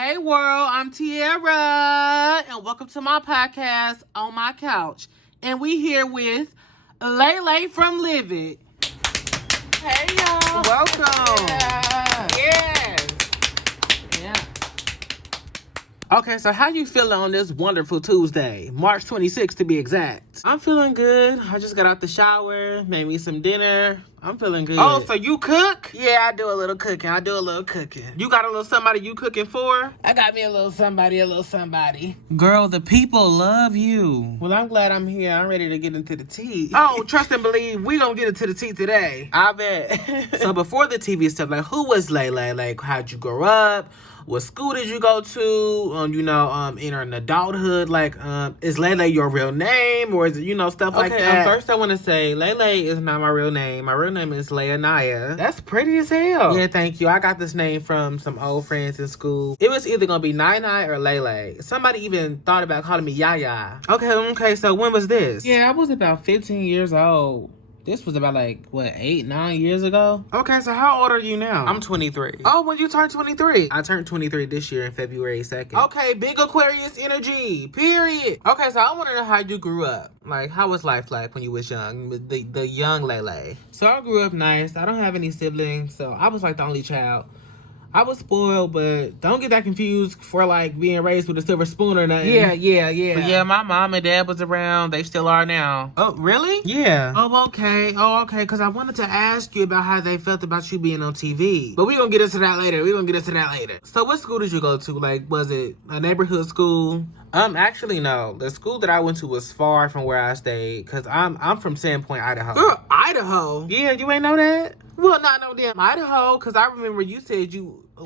Hey world, I'm Tiara, and welcome to my podcast, On My Couch. And we here with Lele from Live It. Hey y'all. Welcome. Yes. Yeah. Okay, so how you feeling on this wonderful Tuesday? March 26th to be exact. I'm feeling good. I just got out the shower, made me some dinner. I'm feeling good. Oh, so you cook? Yeah, I do a little cooking. You got a little somebody you cooking for? I got me a little somebody. Girl, the people love you. Well, I'm glad I'm here. I'm ready to get into the tea. Oh, trust and believe, we gonna get into the tea today. I bet. So before the TV stuff, like, who was Lele? Like, how'd you grow up? What school did you go to? Entering adulthood, like, is Lele your real name, or is it, stuff like that? First I want to say Lele is not my real name. My real name is Leonaya. That's pretty as hell. Yeah, thank you. I got this name from some old friends in school. It was either gonna be Nai or Lele. Somebody even thought about calling me Yaya. Okay, so when was this? Yeah, I was about 15 years old. This was about 8, 9 years ago? Okay, so how old are you now? I'm 23. Oh, when you turned 23? I turned 23 this year in February 2nd. Okay, big Aquarius energy, period. Okay, so I want to know how you grew up. Like, how was life like when you was young? The young Lele. So I grew up nice. I don't have any siblings, so I was the only child. I was spoiled, but don't get that confused for being raised with a silver spoon or nothing. Yeah. But yeah, my mom and dad was around. They still are now. Oh, really? Yeah. Oh, okay, because I wanted to ask you about how they felt about you being on TV. But we're going to get into that later. So what school did you go to? Was it a neighborhood school? Actually, no. The school that I went to was far from where I stayed, because I'm from Sandpoint, Idaho. Girl, Idaho? Yeah, you ain't know that? Well, not no damn Idaho, because I remember you said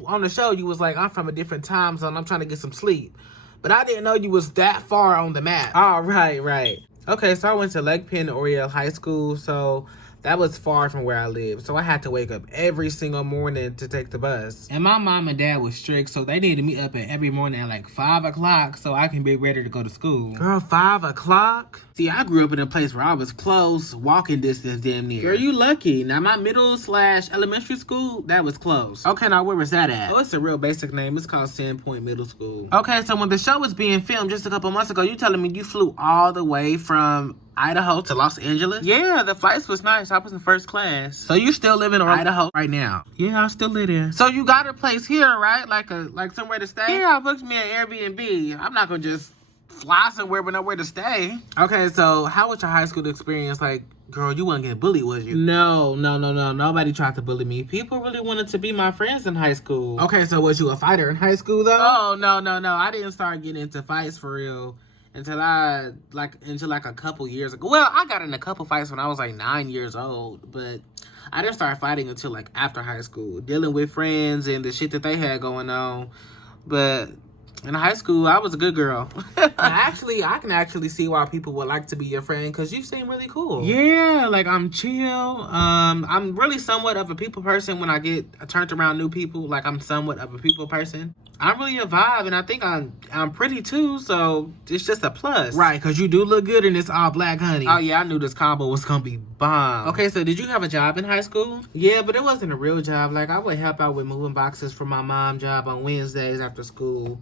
on the show, you was like, I'm from a different time zone. I'm trying to get some sleep. But I didn't know you was that far on the map. Oh, right. Okay, so I went to Lake Penn Oriel High School, so that was far from where I lived. So I had to wake up every single morning to take the bus. And my mom and dad was strict, so they needed me up every morning at 5 o'clock so I can be ready to go to school. Girl, 5 o'clock? See, I grew up in a place where I was close, walking distance damn near. Girl, you lucky. Now, my middle/elementary school, that was close. Okay, now where was that at? Oh, it's a real basic name. It's called Sandpoint Middle School. Okay, so when the show was being filmed just a couple months ago, you telling me you flew all the way from Idaho to Los Angeles? Yeah, the flights was nice. I was in first class. So you still live in Idaho right now? Yeah, I still live there. So you got a place here, right? Like somewhere to stay? Yeah, I booked me an Airbnb. I'm not gonna just fly somewhere with nowhere to stay. Okay, so how was your high school experience? Girl, you wasn't getting bullied, was you? No. Nobody tried to bully me. People really wanted to be my friends in high school. Okay, so was you a fighter in high school, though? Oh, no. I didn't start getting into fights for real until a couple years ago. Well, I got in a couple fights when I was 9 years old, but I didn't start fighting until after high school, dealing with friends and the shit that they had going on. But in high school, I was a good girl. I can actually see why people would like to be your friend, because you seem really cool. Yeah, I'm chill. I'm really somewhat of a people person when I get turned around new people. I'm somewhat of a people person. I'm really a vibe, and I think I'm pretty too, so it's just a plus. Right, because you do look good in this all black, honey. Oh, yeah, I knew this combo was going to be bomb. Okay, so did you have a job in high school? Yeah, but it wasn't a real job. I would help out with moving boxes for my mom's job on Wednesdays after school.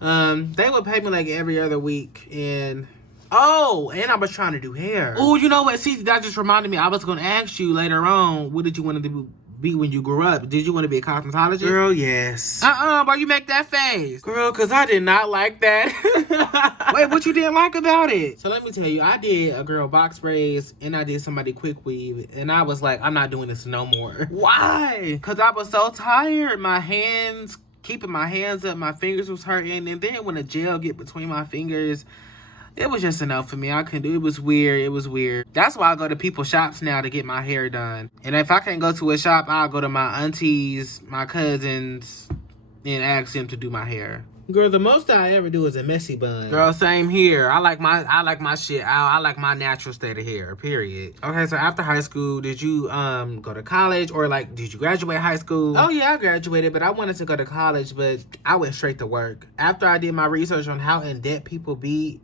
They would pay me every other week, and I was trying to do hair. Oh, you know what? See, that just reminded me. I was going to ask you later on, what did you want to be when you grew up? Did you want to be a cosmetologist? Girl, yes. Why you make that face? Girl, because I did not like that. Wait, what you didn't like about it? So let me tell you, I did a girl box braids, and I did somebody quick weave, and I was like, I'm not doing this no more. Why? Because I was so tired. Keeping my hands up, my fingers was hurting, and then when the gel get between my fingers, it was just enough for me. I couldn't do it. It was weird. That's why I go to people's shops now to get my hair done. And if I can't go to a shop, I'll go to my aunties, my cousins, and ask them to do my hair. Girl, the most I ever do is a messy bun. Girl, same here. I like my shit. I like my natural state of hair, period. Okay, so after high school, did you go to college, or did you graduate high school? Oh yeah, I graduated, but I wanted to go to college, but I went straight to work. After I did my research on how in debt people be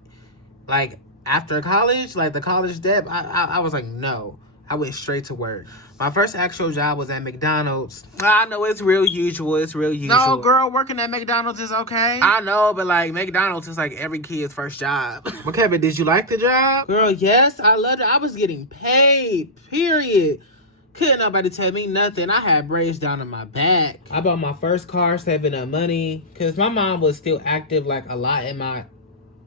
after college, the college debt, I was like, no. I went straight to work. My first actual job was at McDonald's. I know it's real usual. It's real usual. No, girl, working at McDonald's is okay. I know, but like McDonald's is like every kid's first job. Okay, but did you like the job? Girl, yes, I loved it. I was getting paid, period. Couldn't nobody tell me nothing. I had braids down in my back. I bought my first car saving up money because my mom was still active like a lot in my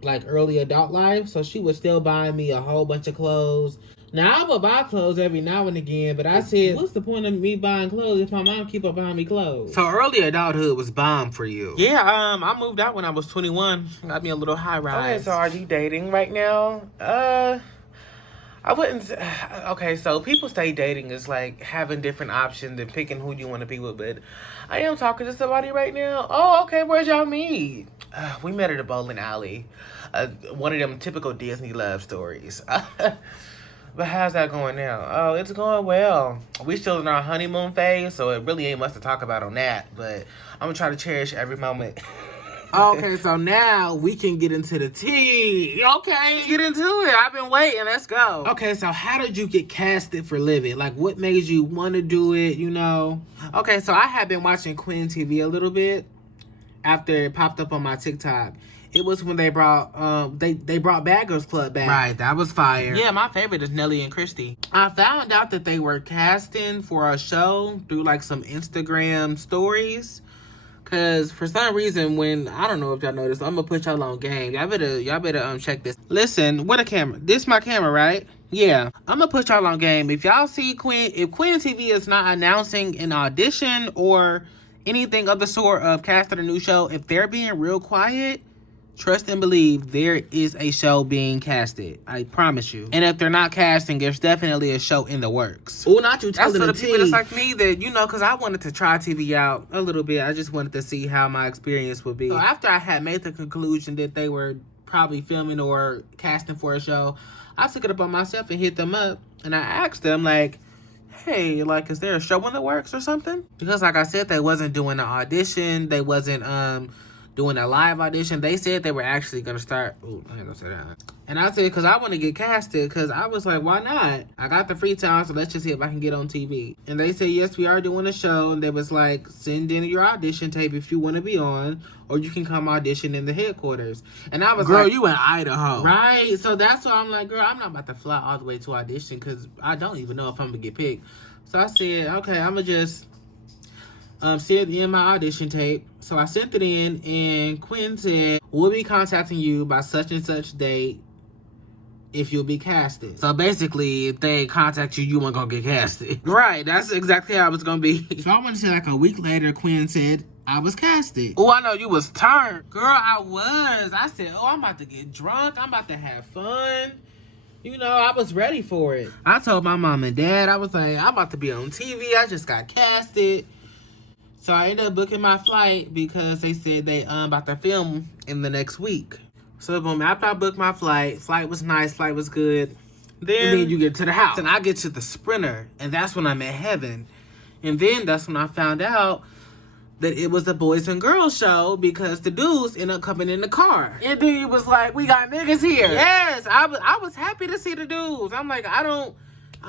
like early adult life. So she was still buying me a whole bunch of clothes. Now, I would buy clothes every now and again, but I said, what's the point of me buying clothes if my mom keep on buying me clothes? So early adulthood was bomb for you. Yeah, I moved out when I was 21. Got me a little high rise. Okay, so are you dating right now? I wouldn't. Okay, so people say dating is like having different options and picking who you want to be with, but I am talking to somebody right now. Oh, okay, where'd y'all meet? We met at a bowling alley. One of them typical Disney love stories. But how's that going now? Oh, it's going well. We still in our honeymoon phase, so it really ain't much to talk about on that. But I'm gonna try to cherish every moment. Okay, so now we can get into the tea. Okay, Get into it. I've been waiting. Let's go. okay, so how did you get casted for living? Like, what made you want to do it, you know? Okay, so I had been watching Queen TV a little bit after it popped up on my TikTok. It was when they brought they brought Bad Girls Club back. Right, that was fire. Yeah, my favorite is Nelly and Christy. I found out that they were casting for a show through like some Instagram stories. Cause for some reason, when I don't know if y'all noticed, I'm gonna put y'all on game. Y'all better check this. Listen, what a camera. This my camera, right? Yeah, I'm gonna put y'all on game. If y'all see if Queen TV is not announcing an audition or anything of the sort of casting a new show, if they're being real quiet, trust and believe there is a show being casted. I promise you. And if they're not casting, there's definitely a show in the works. Oh, not you telling That's for the people that's like like me that, you know, because I wanted to try TV out. a little bit. I just wanted to see how my experience would be. So after I had made the conclusion that they were probably filming or casting for a show, I took it upon myself and hit them up. And I asked them, like, hey, like, is there a show in the works or something? Because, like I said, they wasn't doing an audition. They wasn't doing a live audition. They said they were actually going to start. Ooh, I ain't going to say that. And I said, because I want to get casted. Because I was like, why not? I got the free time, so let's just see if I can get on TV. And they said, yes, we are doing a show. And they was like, send in your audition tape if you want to be on. Or you can come audition in the headquarters. And I was Girl, like, you in Idaho. right. So that's why I'm like, girl, I'm not about to fly all the way to audition. Because I don't even know if I'm going to get picked. So I said, okay, I'm going to just send in my audition tape. So I sent it in, and Quinn said, we'll be contacting you by such and such date if you'll be casted. So basically, if they contact you, you weren't gonna get casted. Right, that's exactly how it's going to be. So I want to say like a week later, Quinn said, I was casted. Oh, I know you was turned. Girl, I was. I said, oh, I'm about to get drunk. I'm about to have fun. You know, I was ready for it. I told my mom and dad, I was like, I'm about to be on TV. I just got casted. So I ended up booking my flight because they said they about to film in the next week. So boom, after I booked my flight was nice, flight was good. And then you get to the house. Then I get to the Sprinter, and that's when I'm in heaven. And then that's when I found out that it was a boys and girls show because the dudes ended up coming in the car. And then you was like, we got niggas here. Yes, I was happy to see the dudes. I'm like, I'm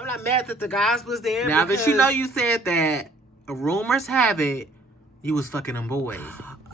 not mad that the guys was there. Now that you know you said that, rumors have it, you was fucking them boys.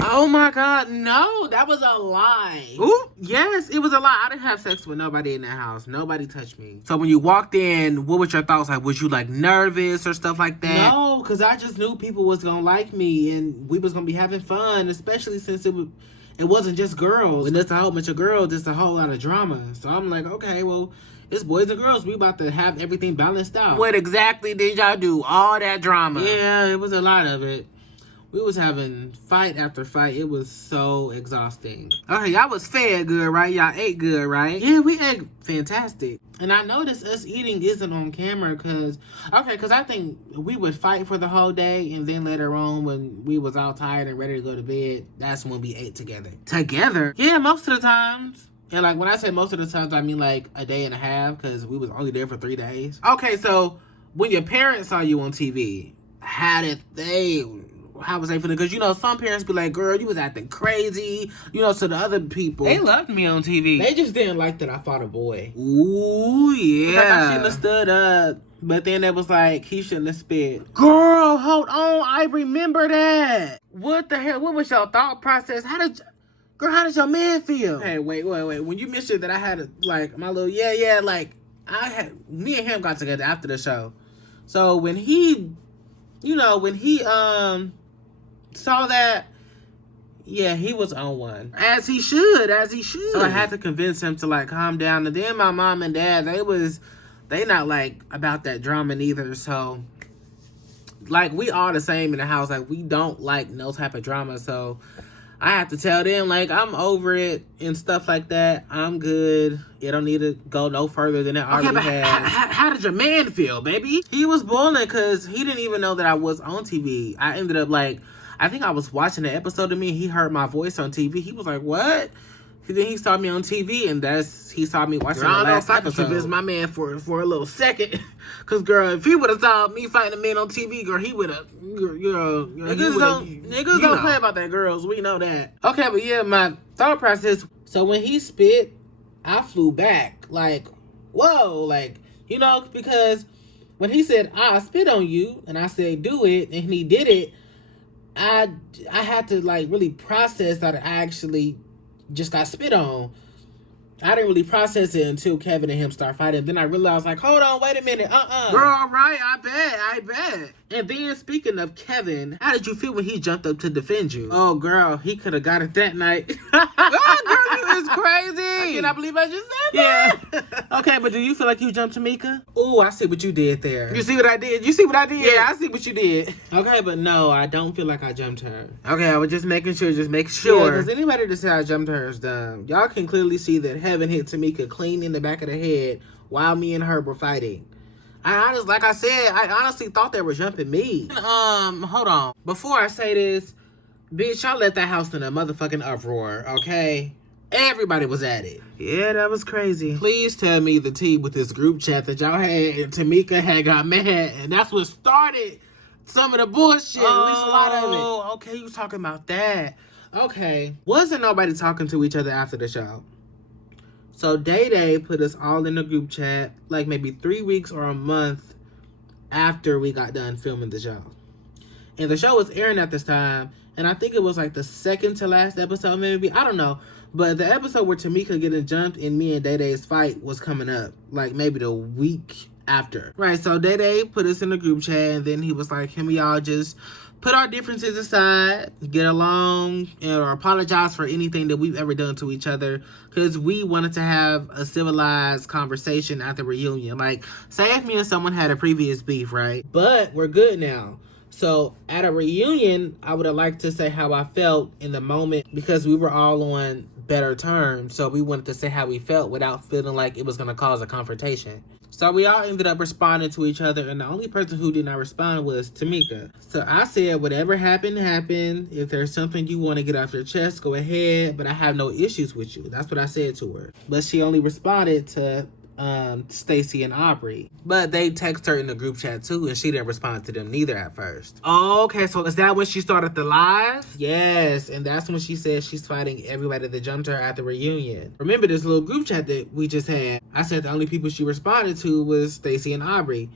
Oh my God, no, that was a lie. Ooh. Yes, it was a lie. I didn't have sex with nobody in that house. Nobody touched me. So when you walked in, what was your thoughts? Like, was you like nervous or stuff like that? No, because I just knew people was gonna like me and we was gonna be having fun, especially since it wasn't just girls. And it's a whole bunch of girls, it's a whole lot of drama. So I'm like, okay, well, it's boys and girls. We about to have everything balanced out. What exactly did y'all do? All that drama. Yeah, it was a lot of it. We was having fight after fight. It was so exhausting. Okay, y'all was fed good, right? Y'all ate good, right? Yeah, we ate fantastic. And I noticed us eating isn't on camera because I think we would fight for the whole day and then later on when we was all tired and ready to go to bed, that's when we ate together. Together? Yeah, most of the times. And like when I say most of the times, I mean like a day and a half because we was only there for 3 days. Okay, so when your parents saw you on TV, how did they how was they feeling? Because, you know, some parents be like, girl, you was acting crazy, you know, to the other people. They loved me on TV. They just didn't like that I fought a boy. Ooh, yeah. Like, I shouldn't have stood up. But then it was like, he shouldn't have spit. Girl, hold on. I remember that. What the hell? What was your thought process? How did your man feel? Hey, wait. When you mentioned that I had, like, my little, like, me and him got together after the show. So when he, you know, saw that, yeah, he was on one. As he should. So I had to convince him to, like, calm down. And then my mom and dad, they not, like, about that drama neither. So, like, we all the same in the house. Like, we don't like no type of drama. So I have to tell them, like, I'm over it and stuff like that. I'm good. It don't need to go no further than it already has. How did your man feel, baby? He was boiling because he didn't even know that I was on TV. I ended up, like, I think I was watching an episode of me and he heard my voice on TV. He was like, what? Then he saw me on TV and he saw me watching the last episode. I could convince my man for a little second. Because, girl, if he would have saw me fighting a man on TV, girl, he would have, niggas don't play about that, girls. We know that. Okay, but yeah, my thought process. So when he spit, I flew back. Like, whoa. Like, you know, because when he said, I spit on you, and I said, do it, and he did it, I had to, like, really process that I actually just got spit on. I didn't really process it until Kevin and him start fighting. Then I realized, like, hold on, wait a minute, Girl, all right, I bet. And then, speaking of Kevin, how did you feel when he jumped up to defend you? Oh, girl, he could have got it that night. Oh, girl, you is crazy. I cannot believe I just said that. Yeah. Okay, but do you feel like you jumped Tamika? Ooh, I see what you did there. You see what I did? Yeah, I see what you did. Okay, but no, I don't feel like I jumped her. Okay, I was just making sure. Yeah, because anybody that said I jumped her is dumb. Y'all can clearly see that Heaven hit Tamika clean in the back of the head while me and her were fighting. I honestly thought they were jumping me. Hold on. Before I say this, bitch, y'all let that house in a motherfucking uproar, okay? Everybody was at it. Yeah, that was crazy. Please tell me the tea with this group chat that y'all had and Tamika had got mad, and that's what started some of the bullshit, at least a lot of it. Oh, okay, you talking about that. Okay. Wasn't nobody talking to each other after the show? So Day Day put us all in a group chat like maybe 3 weeks or a month after we got done filming the show. And the show was airing at this time, and I think it was like the second to last episode maybe. I don't know. But the episode where Tamika getting jumped and me and Day Day's fight was coming up like maybe the week after. Right, so Day Day put us in a group chat, and then he was like, can we all just put our differences aside, get along, or apologize for anything that we've ever done to each other, because we wanted to have a civilized conversation at the reunion. Like, say if me and someone had a previous beef, right? But we're good now. So at a reunion, I would have liked to say how I felt in the moment, because we were all on better terms. So we wanted to say how we felt without feeling like it was going to cause a confrontation. So we all ended up responding to each other, and the only person who did not respond was Tamika. So I said, whatever happened, happened. If there's something you want to get off your chest, go ahead, but I have no issues with you. That's what I said to her. But she only responded to Stacy and Aubrey. But they text her in the group chat too, and she didn't respond to them neither at first. Oh, okay, so is that when she started the live? Yes, and that's when she said she's fighting everybody that jumped her at the reunion. Remember this little group chat that we just had? I said the only people she responded to was Stacy and Aubrey.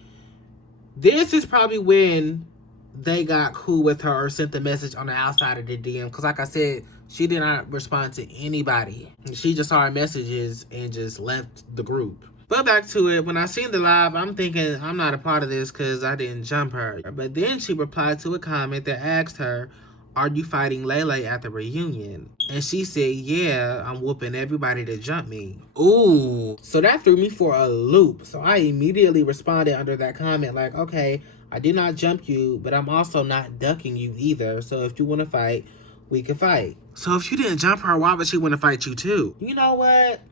This is probably when they got cool with her or sent the message on the outside of the DM, because like I said, she did not respond to anybody. She just saw our messages and just left the group. But back to it, when I seen the live, I'm thinking I'm not a part of this because I didn't jump her. But then she replied to a comment that asked her, are you fighting Lele at the reunion? And she said, yeah, I'm whooping everybody that jumped me. Ooh. So that threw me for a loop. So I immediately responded under that comment like, okay, I did not jump you, but I'm also not ducking you either. So if you want to fight, we can fight. So if you didn't jump her, why would she want to fight you too? You know what?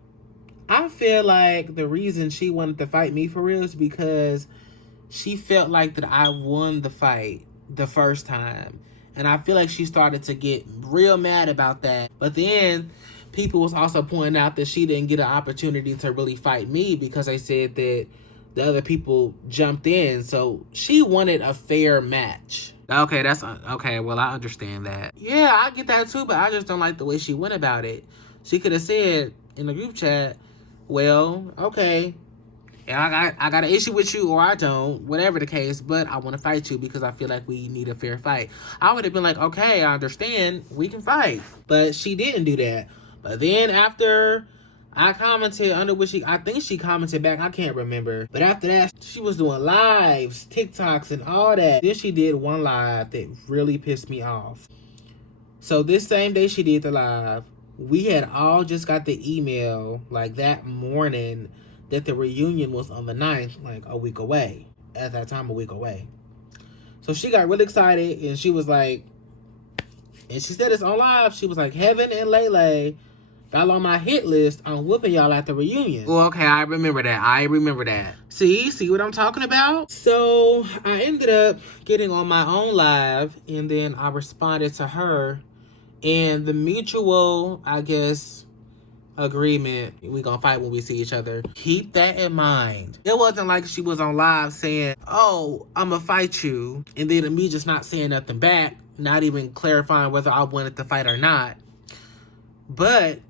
I feel like the reason she wanted to fight me for real is because she felt like that I won the fight the first time. And I feel like she started to get real mad about that. But then people was also pointing out that she didn't get an opportunity to really fight me because they said that the other people jumped in. So she wanted a fair match. Okay, that's okay. Well, I understand that. Yeah, I get that too, but I just don't like the way she went about it. She could have said in the group chat, "Well, okay, and I got an issue with you, or I don't, whatever the case. But I want to fight you because I feel like we need a fair fight." I would have been like, "Okay, I understand. We can fight," but she didn't do that. But then after I commented under which I think she commented back. I can't remember. But after that, she was doing lives, TikToks, and all that. Then she did one live that really pissed me off. So this same day she did the live, we had all just got the email like that morning that the reunion was on the 9th, like a week away. At that time, a week away. So she got really excited and she was like, and she said it's on live. She was like, Heaven and Lele got on my hit list on whooping y'all at the reunion. Well, okay, I remember that. See what I'm talking about? So I ended up getting on my own live, and then I responded to her, and the mutual, I guess, agreement, we gonna fight when we see each other. Keep that in mind. It wasn't like she was on live saying, oh, I'ma fight you, and then me just not saying nothing back, not even clarifying whether I wanted to fight or not. But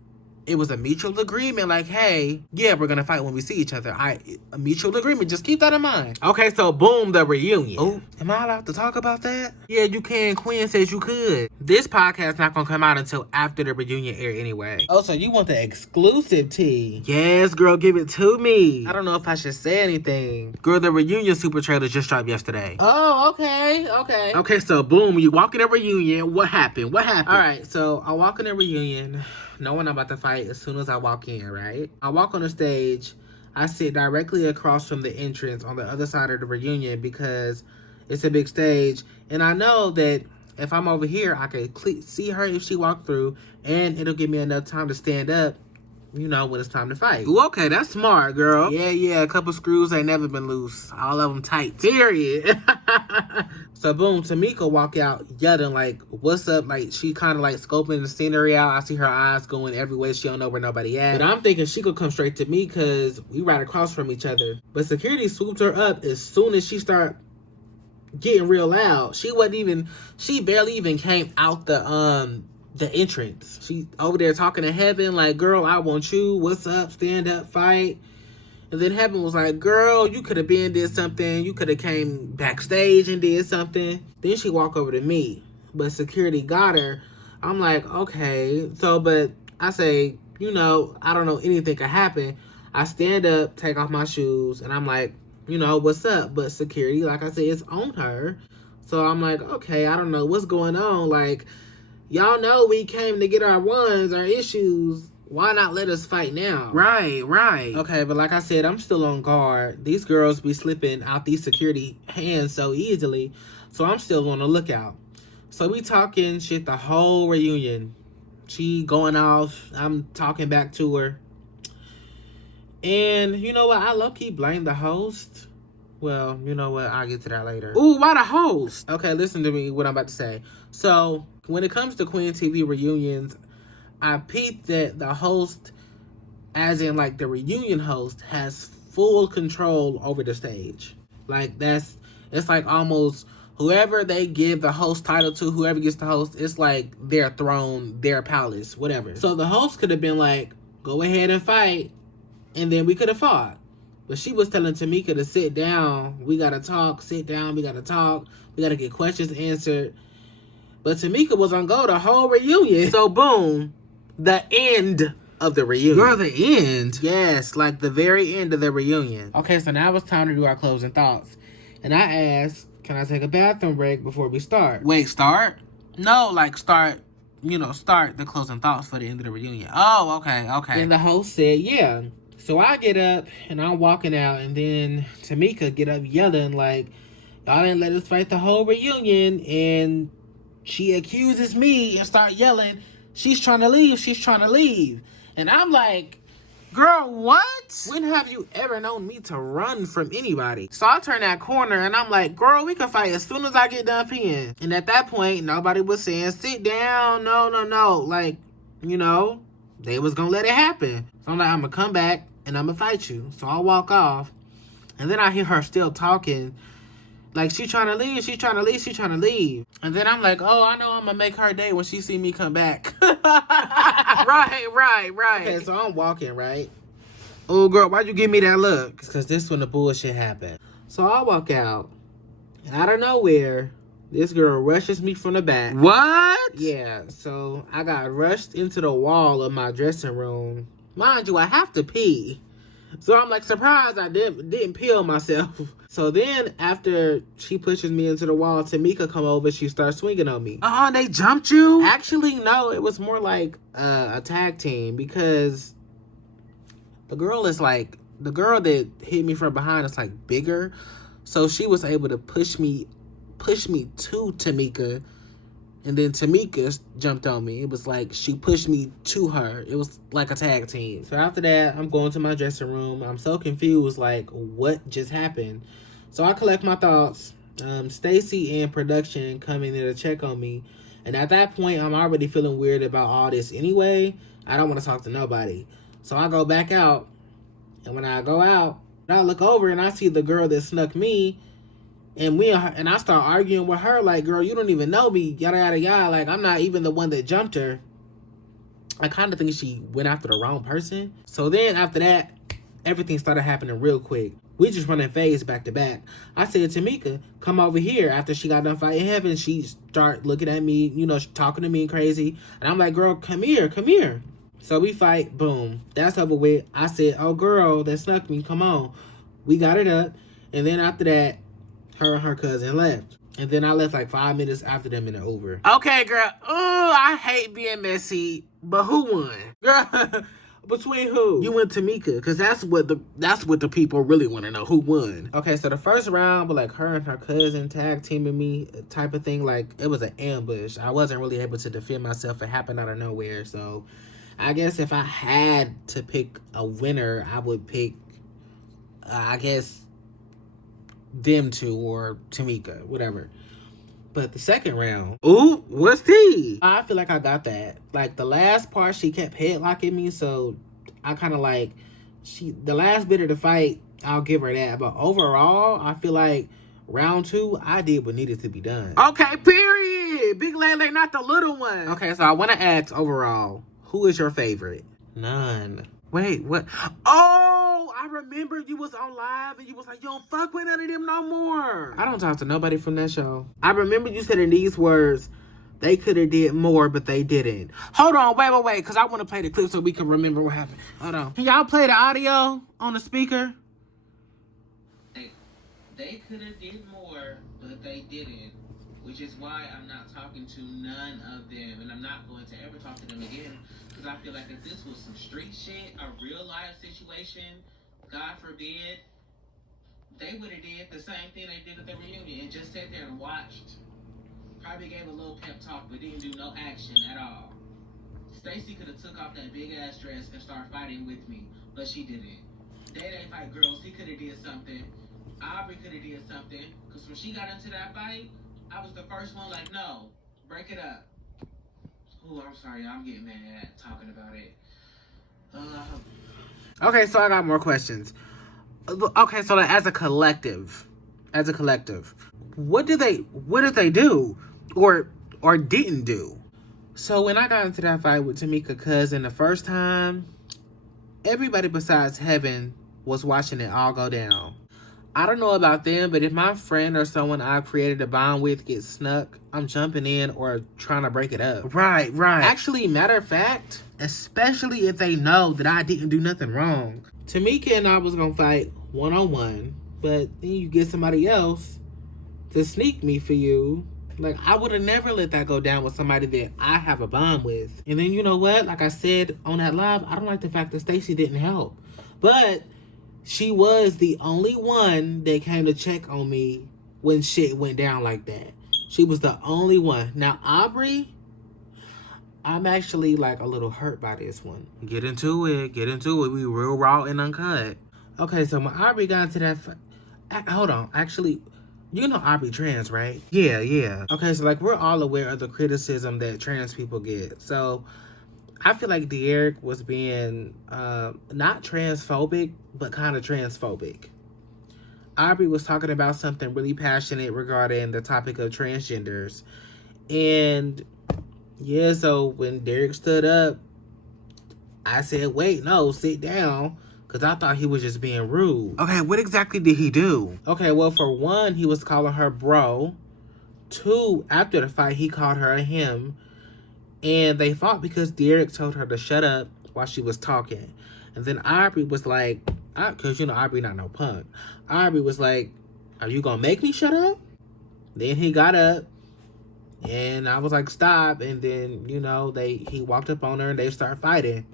it was a mutual agreement, like, hey, yeah, we're gonna fight when we see each other. A mutual agreement, just keep that in mind. Okay, so boom, the reunion. Oh, am I allowed to talk about that? Yeah, you can. Quinn says you could. This podcast not gonna come out until after the reunion air anyway. Oh, so you want the exclusive tea? Yes, girl, give it to me. I don't know if I should say anything. Girl, the reunion super trailer just dropped yesterday. Oh, okay. Okay, so boom, you walk in a reunion. What happened? All right, so I walk in a reunion, knowing I'm about to fight as soon as I walk in, right? I walk on the stage. I sit directly across from the entrance on the other side of the reunion because it's a big stage. And I know that if I'm over here, I can see her if she walked through, and it'll give me enough time to stand up, you know, when it's time to fight. Ooh, okay, that's smart, girl. Yeah, a couple screws ain't never been loose. All of them tight. Period. So boom, Tamika walk out yelling like, what's up? Like, she kind of like scoping the scenery out. I see her eyes going every way. She don't know where nobody at. But I'm thinking she could come straight to me because we right across from each other. But security swooped her up as soon as she started getting real loud. She barely even came out the entrance. She over there talking to Heaven like, girl, I want you. What's up? Stand up, fight. And then Heaven was like, girl, you could have been did something. You could have came backstage and did something. Then she walked over to me. But security got her. I'm like, okay. So, but I say, you know, I don't know, anything could happen. I stand up, take off my shoes, and I'm like, you know, what's up? But security, like I said, it's on her. So I'm like, okay, I don't know what's going on. Like, y'all know we came to get our ones, our issues. Why not let us fight now? Right. Okay, but like I said, I'm still on guard. These girls be slipping out these security hands so easily. So I'm still on the lookout. So we talking shit the whole reunion. She going off. I'm talking back to her. And you know what? I low-key blame the host. Well, you know what? I'll get to that later. Ooh, why the host? Okay, listen to me, what I'm about to say. So when it comes to Queen TV reunions, I peeped that the host, as in like the reunion host, has full control over the stage. Like it's like almost whoever they give the host title to, whoever gets the host, it's like their throne, their palace, whatever. So the host could have been like, go ahead and fight, and then we could have fought. But she was telling Tamika to sit down. We gotta talk, sit down, we gotta talk. We gotta get questions answered. But Tamika was on go the whole reunion. So boom. The end of the reunion. Girl, the end? Yes, like the very end of the reunion. Okay, so now it's time to do our closing thoughts. And I asked, can I take a bathroom break before we start? Wait, start? No, like start the closing thoughts for the end of the reunion. Oh, okay. And the host said, yeah. So I get up and I'm walking out, and then Tamika get up yelling like, y'all didn't let us fight the whole reunion, and she accuses me and start yelling, she's trying to leave. And I'm like, girl, what? When have you ever known me to run from anybody? So I turn that corner and I'm like, girl, we can fight as soon as I get done peeing. And at that point, nobody was saying, sit down, no. Like, you know, they was gonna let it happen. So I'm like, I'm gonna come back and I'm gonna fight you. So I walk off, and then I hear her still talking, Like, she trying to leave, she trying to leave, she trying to leave. And then I'm like, oh, I know I'm gonna make her day when she see me come back. Right. Okay, so I'm walking, right? Oh, girl, why'd you give me that look? Because this when the bullshit happened. So I walk out. Out of nowhere, this girl rushes me from the back. What? Yeah, so I got rushed into the wall of my dressing room. Mind you, I have to pee. So I'm like surprised I didn't peel myself. So then after she pushes me into the wall, Tamika come over, she starts swinging on me. They jumped you? Actually, no, it was more like a tag team because the girl that hit me from behind is like bigger. So she was able to push me to Tamika. And then Tamika jumped on me. It was like she pushed me to her. It was like a tag team. So after that, I'm going to my dressing room. I'm so confused, like, what just happened? So I collect my thoughts. Stacy and production come in there to check on me. And at that point, I'm already feeling weird about all this anyway. I don't want to talk to nobody. So I go back out. And when I go out, I look over and I see the girl that snuck me. And I start arguing with her, like, girl, you don't even know me, yada, yada, yada. Like, I'm not even the one that jumped her. I kind of think she went after the wrong person. So then after that, everything started happening real quick. We just running phase back to back. I said, Tamika, come over here. After she got done fighting Heaven, she start looking at me, talking to me crazy. And I'm like, girl, come here. So we fight, boom. That's over with. I said, oh, girl, that snuck me, come on. We got it up. And then after that, her and her cousin left. And then I left like 5 minutes after them in the Uber. Okay, girl. Oh, I hate being messy. But who won? Girl, between who? You and Tamika, because that's what the people really want to know. Who won? Okay, so the first round, but like her and her cousin tag teaming me type of thing. Like, it was an ambush. I wasn't really able to defend myself. It happened out of nowhere. So I guess if I had to pick a winner, I would pick, I guess, them two or Tamika, whatever. But the second round, ooh, what's tea? I feel like I got that. Like, the last part, she kept headlocking me, so I kind of like, the last bit of the fight, I'll give her that. But overall, I feel like round 2, I did what needed to be done. Okay, period. Big Lele, not the little one. Okay, so I want to ask overall, who is your favorite? None. Wait, what? Oh, I remember you was on live and you was like, you don't fuck with none of them no more. I don't talk to nobody from that show. I remember you said in these words, they could have did more, but they didn't. Hold on, wait, because I want to play the clip so we can remember what happened. Hold on. Can y'all play the audio on the speaker? They could have did more, but they didn't. Which is why I'm not talking to none of them. And I'm not going to ever talk to them again. Because I feel like if this was some street shit, a real life situation, God forbid, they would have did the same thing they did at the reunion and just sat there and watched. Probably gave a little pep talk, but didn't do no action at all. Stacy could have took off that big ass dress and started fighting with me, but she didn't. They didn't fight girls. He could have did something. Aubrey could have did something. Because when she got into that fight, I was the first one like, no, break it up. Oh, I'm sorry. I'm getting mad talking about it. Okay, so I got more questions. Okay, so like, as a collective, what did they do or didn't do? So when I got into that fight with Tamika Cousin the first time, everybody besides Heaven was watching it all go down. I don't know about them, but if my friend or someone I created a bond with gets snuck, I'm jumping in or trying to break it up. Right. Actually, matter of fact, especially if they know that I didn't do nothing wrong. Tamika and I was going to fight one-on-one, but then you get somebody else to sneak me for you. Like, I would have never let that go down with somebody that I have a bond with. And then, you know what? Like I said on that live, I don't like the fact that Stacy didn't help. But she was the only one that came to check on me when shit went down like that. She was the only one. Now, Aubrey, I'm actually like a little hurt by this one. Get into it. We real raw and uncut. Okay, so when Aubrey got into that hold on. Actually, you know Aubrey trans, right? Yeah. Okay, so like we're all aware of the criticism that trans people get. So I feel like Derek was being not transphobic, but kind of transphobic. Aubrey was talking about something really passionate regarding the topic of transgenders. And yeah, so when Derek stood up, I said, wait, no, sit down. Because I thought he was just being rude. Okay, what exactly did he do? Okay, well, for one, he was calling her bro. Two, after the fight, he called her a him. And they fought because Derek told her to shut up while she was talking. And then Aubrey was like, because you know Aubrey not no punk. Aubrey was like, are you going to make me shut up? Then he got up. And I was like, stop. And then, you know, he walked up on her and they started fighting.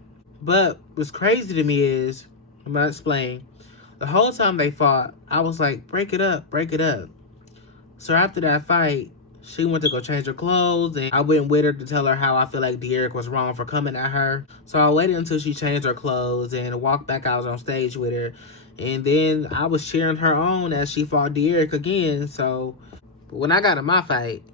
But what's crazy to me is, I'm going to explain. The whole time they fought, I was like, break it up, break it up. So after that fight, she went to go change her clothes, and I went with her to tell her how I feel like Derek was wrong for coming at her. So I waited until she changed her clothes and walked back out on stage with her. And then I was cheering her on as she fought Derek again. So when I got in my fight,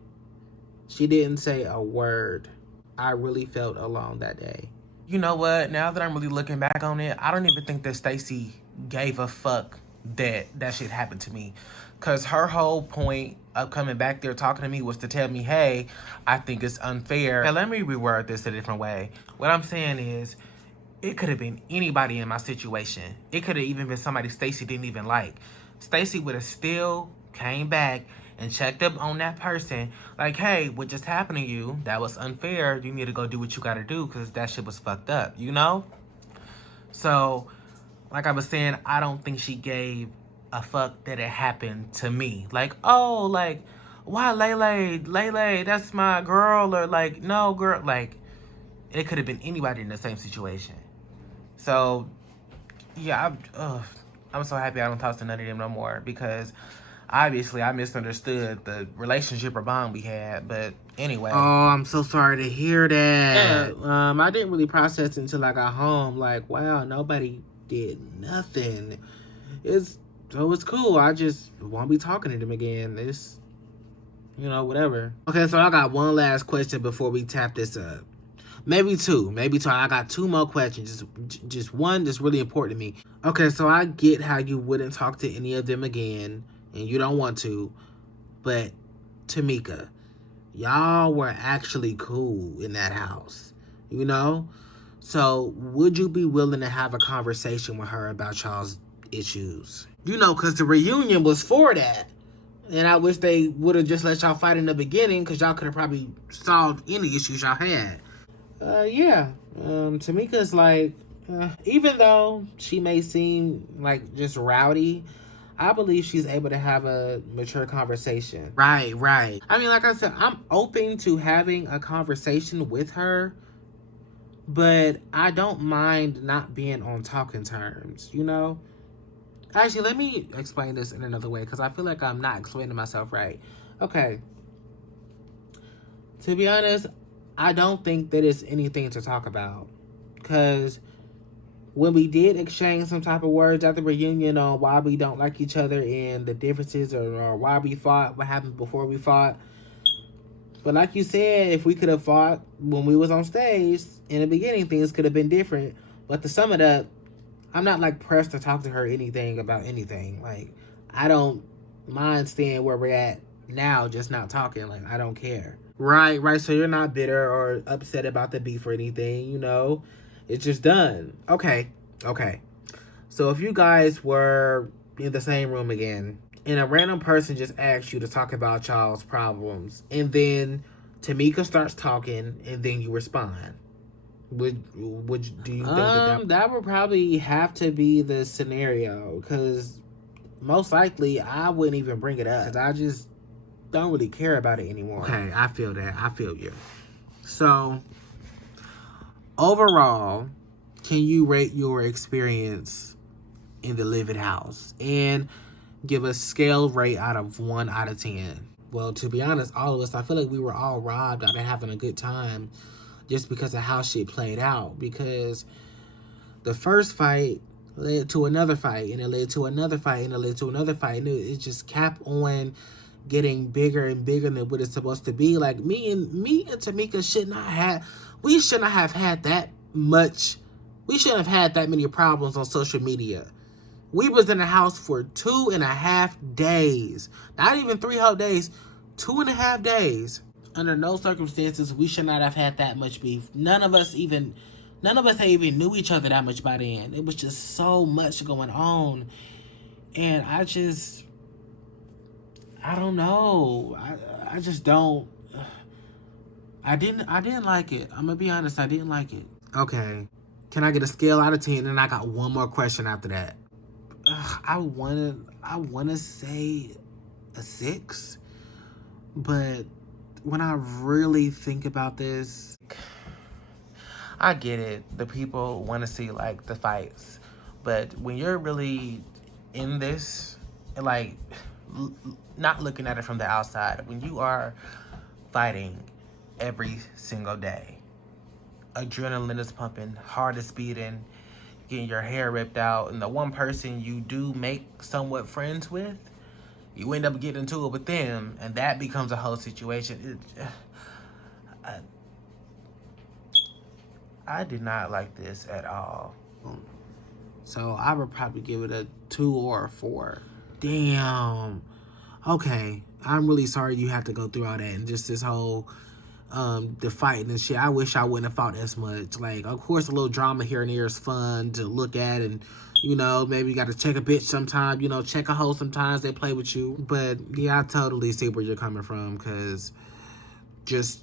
she didn't say a word. I really felt alone that day. You know what? Now that I'm really looking back on it, I don't even think that Stacey gave a fuck that shit happened to me. Because her whole point of coming back there talking to me was to tell me, hey, I think it's unfair. Now, let me reword this a different way. What I'm saying is, it could have been anybody in my situation. It could have even been somebody Stacey didn't even like. Stacey would have still came back and checked up on that person. Like, hey, what just happened to you? That was unfair. You need to go do what you got to do because that shit was fucked up, you know? So, like I was saying, I don't think she gave a fuck that it happened to me. Like, oh, like, why Lele, that's my girl. Or like, no, girl. Like, it could have been anybody in the same situation. So, yeah, I'm so happy I don't talk to none of them no more because obviously I misunderstood the relationship or bond we had. But anyway. Oh, I'm so sorry to hear that. Yeah, I didn't really process it until I got home. Like, wow, nobody did nothing. It's cool. I just won't be talking to them again. It's, you know, whatever. Okay, so I got one last question before we tap this up. Maybe two. I got two more questions. Just one that's really important to me. Okay, so I get how you wouldn't talk to any of them again, and you don't want to. But, Tamika, y'all were actually cool in that house, you know? So, would you be willing to have a conversation with her about y'all's issues? You know, because the reunion was for that. And I wish they would have just let y'all fight in the beginning because y'all could have probably solved any issues y'all had. Yeah. Tamika's like, even though she may seem like just rowdy, I believe she's able to have a mature conversation. Right. I mean, like I said, I'm open to having a conversation with her, but I don't mind not being on talking terms, you know? Actually, let me explain this in another way because I feel like I'm not explaining myself right. Okay. To be honest, I don't think that it's anything to talk about because when we did exchange some type of words at the reunion on why we don't like each other and the differences or why we fought, what happened before we fought. But like you said, if we could have fought when we was on stage in the beginning, things could have been different. But to sum it up, I'm not like pressed to talk to her anything about anything. Like, I don't mind staying where we're at now, just not talking. Like, I don't care. Right. So you're not bitter or upset about the beef or anything, you know? It's just done. Okay. So if you guys were in the same room again and a random person just asked you to talk about y'all's problems and then Tamika starts talking and then you respond, would do you think that would probably have to be the scenario? Because most likely I wouldn't even bring it up because I just don't really care about it anymore. Okay, I feel that. I feel you. So, overall, can you rate your experience in the Live It house and give a scale rate out of 1 out of 10? Well, to be honest, all of us, I feel like we were all robbed out of having a good time just because of how shit played out. Because the first fight led to another fight, and it led to another fight, and it led to another fight, and it just kept on getting bigger and bigger than what it's supposed to be. Like, me and Tamika shouldn't have had that many problems on social media. We was in the house for 2.5 days. Not even 3 whole days. 2.5 days. Under no circumstances, we should not have had that much beef. None of us even knew each other that much by then. It was just so much going on. And I don't know. I just don't. I didn't like it. I'm gonna be honest, I didn't like it. Okay. Can I get a scale out of 10? And I got one more question after that. I wanna say a 6. But when I really think about this, I get it. The people want to see like the fights. But when you're really in this, like not looking at it from the outside, when you are fighting every single day, adrenaline is pumping, heart is beating, getting your hair ripped out, and the one person you do make somewhat friends with, you end up getting into it with them, and that becomes a whole situation. I did not like this at all. So I would probably give it a 2 or a 4. Damn. Okay. I'm really sorry you had to go through all that and just this whole the fighting and shit. I wish I wouldn't have fought as much. Like, of course, a little drama here and there is fun to look at, and you know, maybe you got to check a bitch sometime. You know, check a hoe sometimes. They play with you. But yeah, I totally see where you're coming from, because just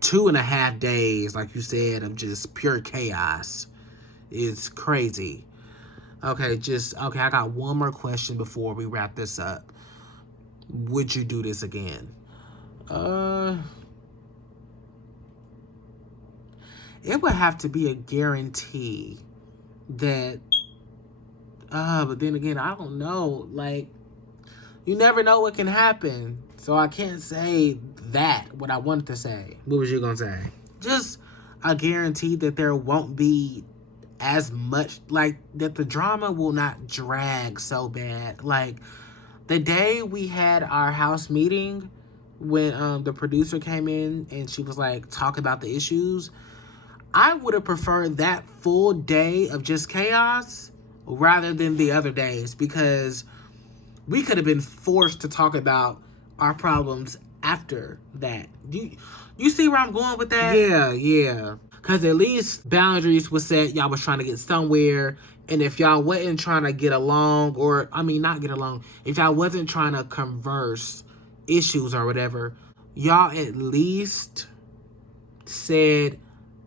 2.5 days, like you said, of just pure chaos is crazy. Okay, I got one more question before we wrap this up. Would you do this again? It would have to be a guarantee that, but then again, I don't know. Like, you never know what can happen. So I can't say that, what I wanted to say. What was you gonna say? Just a guarantee that there won't be as much, like, that the drama will not drag so bad. Like, the day we had our house meeting, when the producer came in and she was like, talk about the issues, I would have preferred that full day of just chaos rather than the other days, because we could have been forced to talk about our problems after that. You see where I'm going with that? Yeah. Because at least boundaries was set. Y'all was trying to get somewhere. And if y'all wasn't trying to get along, or, I mean, not get along, if y'all wasn't trying to converse issues or whatever, y'all at least said,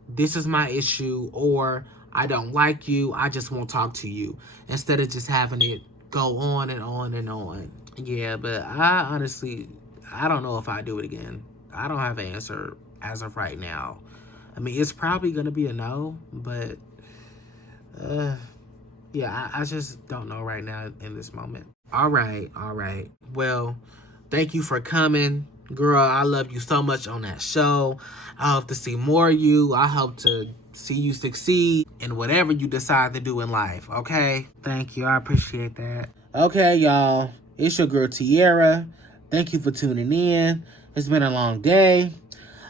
this is my issue, or I don't like you, I just won't talk to you, instead of just having it go on and on and on. Yeah, but I honestly, I don't know if I do it again. I don't have an answer as of right now. I mean, it's probably going to be a no, but yeah, I just don't know right now in this moment. All right. Well, thank you for coming. Girl, I love you so much on that show. I hope to see more of you. I hope to see you succeed in whatever you decide to do in life, okay? Thank you. I appreciate that. Okay, y'all. It's your girl, Tiara. Thank you for tuning in. It's been a long day.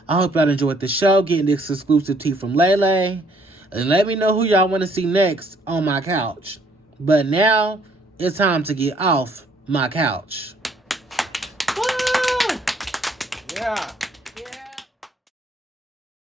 I hope y'all enjoyed the show, getting this exclusive tea from Lele. And let me know who y'all want to see next on my couch. But now, it's time to get off my couch. Woo! Yeah.